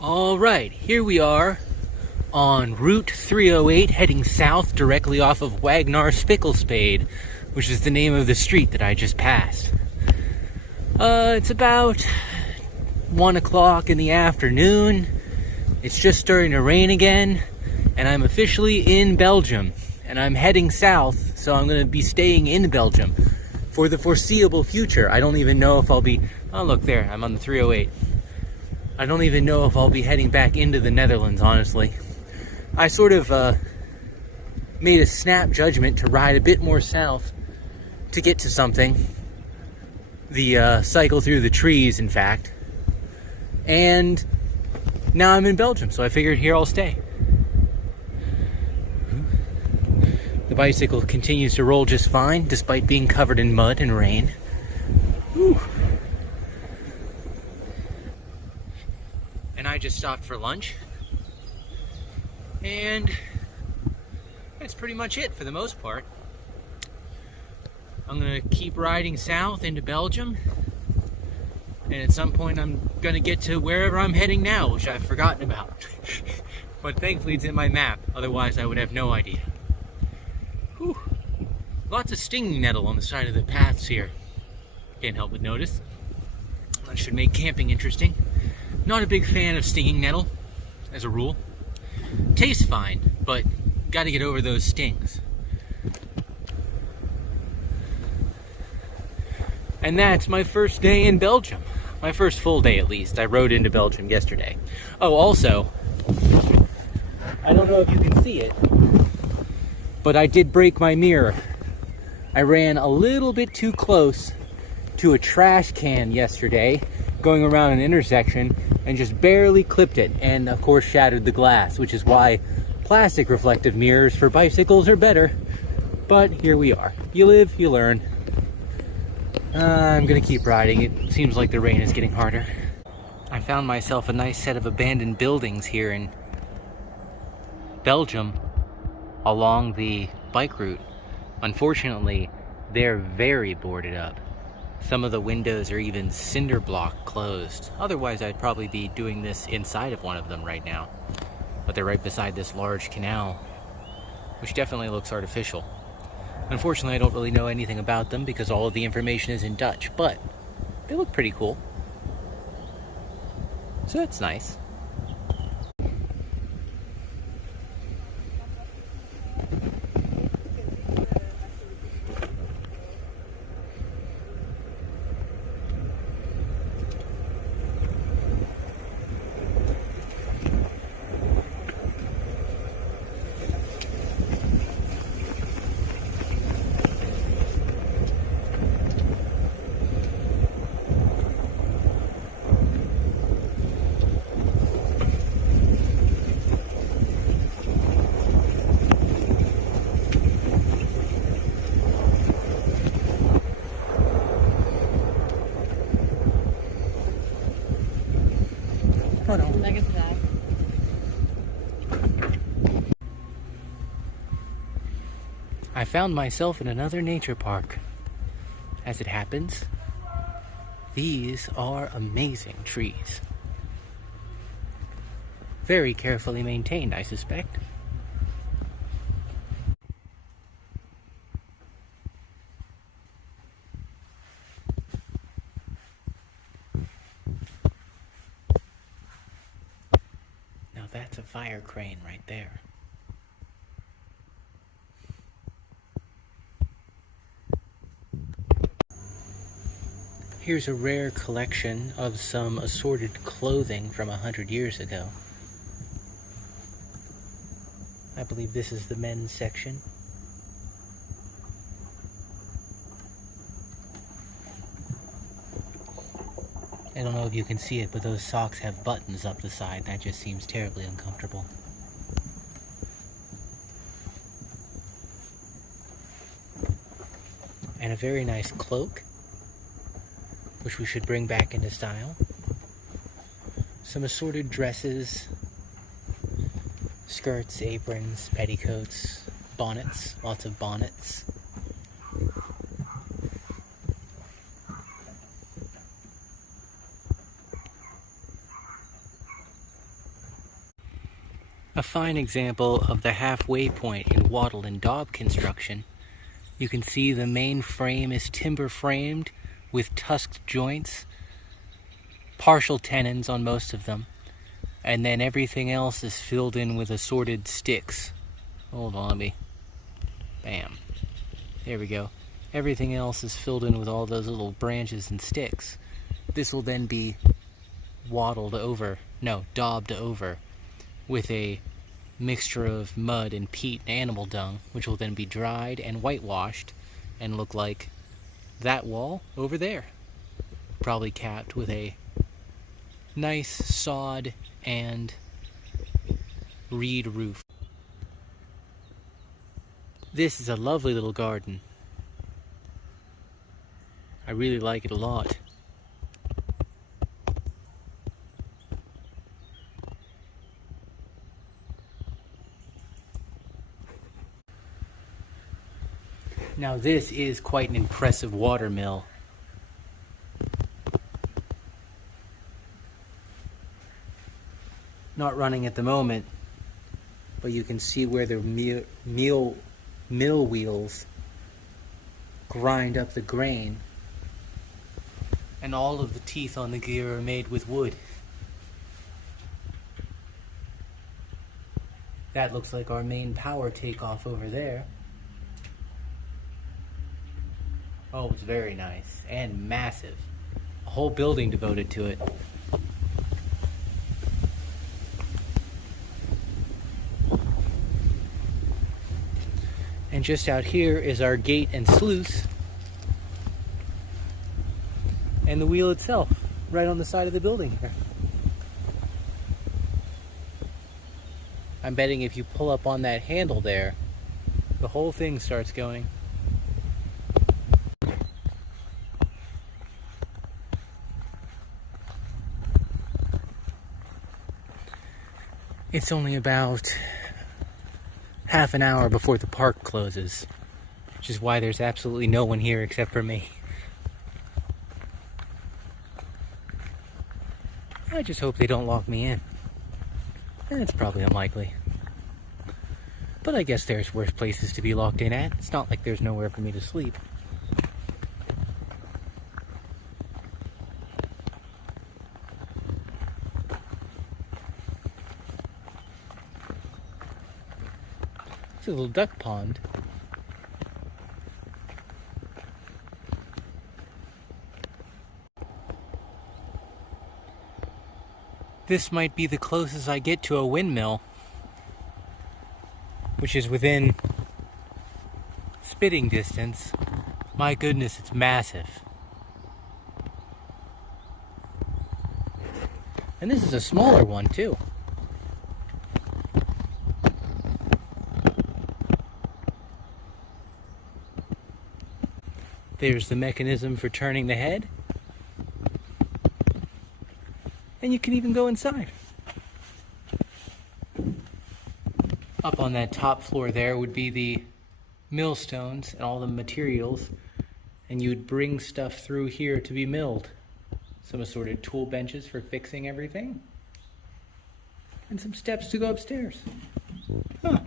All right, here we are on Route 308 heading south directly off of Wagnar Spicklespade, which is the name of the street that I just passed. It's about 1 o'clock in the afternoon. It's just starting to rain again, and I'm officially in Belgium, and I'm heading south, so I'm going to be staying in Belgium for the foreseeable future. I don't even know if I'll be... Oh, look there, I'm on the 308. I don't even know if I'll be heading back into the Netherlands, honestly. I sort of made a snap judgment to ride a bit more south to get to something. The cycle through the trees, in fact. And now I'm in Belgium, so I figured here I'll stay. The bicycle continues to roll just fine, despite being covered in mud and rain. Whew. And I just stopped for lunch. And that's pretty much it for the most part. I'm gonna keep riding south into Belgium. And at some point I'm gonna get to wherever I'm heading now, which I've forgotten about. But thankfully it's in my map, otherwise I would have no idea. Whew. Lots of stinging nettle on the side of the paths here. Can't help but notice. That should make camping interesting. Not a big fan of stinging nettle, as a rule. Tastes fine, but gotta get over those stings. And that's my first day in Belgium. My first full day, at least. I rode into Belgium yesterday. Oh, also, I don't know if you can see it, but I did break my mirror. I ran a little bit too close to a trash can yesterday, going around an intersection, and just barely clipped it, and of course shattered the glass, which is why plastic reflective mirrors for bicycles are better. But here we are. You live, you learn. I'm gonna keep riding. It seems like the rain is getting harder. I found myself a nice set of abandoned buildings here in Belgium along the bike route. Unfortunately, they're very boarded up. Some of the windows are even cinder block closed. Otherwise, I'd probably be doing this inside of one of them right now. But they're right beside this large canal, which definitely looks artificial. Unfortunately, I don't really know anything about them because all of the information is in Dutch, but they look pretty cool. So that's nice. Lekker draai. I found myself in another nature park. As it happens, these are amazing trees. Very carefully maintained, I suspect. That's a fire crane right there. Here's a rare collection of some assorted clothing from 100 years ago. I believe this is the men's section. I don't know if you can see it, but those socks have buttons up the side. That just seems terribly uncomfortable. And a very nice cloak, which we should bring back into style. Some assorted dresses, skirts, aprons, petticoats, bonnets, lots of bonnets. A fine example of the halfway point in wattle and daub construction. You can see the main frame is timber framed with tusked joints, partial tenons on most of them, and then everything else is filled in with assorted sticks. Hold on, bam. There we go. Everything else is filled in with all those little branches and sticks. This will then be daubed over with a mixture of mud and peat and animal dung, which will then be dried and whitewashed and look like that wall over there. Probably capped with a nice sod and reed roof. This is a lovely little garden. I really like it a lot. Now this is quite an impressive watermill. Not running at the moment, but you can see where the mill wheels grind up the grain, and all of the teeth on the gear are made with wood. That looks like our main power takeoff over there. Oh, it's very nice and massive. A whole building devoted to it. And just out here is our gate and sluice. And the wheel itself, right on the side of the building here. I'm betting if you pull up on that handle there, the whole thing starts going. It's only about half an hour before the park closes, which is why there's absolutely no one here except for me. I just hope they don't lock me in. And it's probably unlikely. But I guess there's worse places to be locked in at. It's not like there's nowhere for me to sleep. It's a little duck pond. This might be the closest I get to a windmill, which is within spitting distance. My goodness, it's massive. And this is a smaller one too. There's the mechanism for turning the head. And you can even go inside. Up on that top floor there would be the millstones and all the materials, and you would bring stuff through here to be milled. Some assorted tool benches for fixing everything, and some steps to go upstairs. Huh.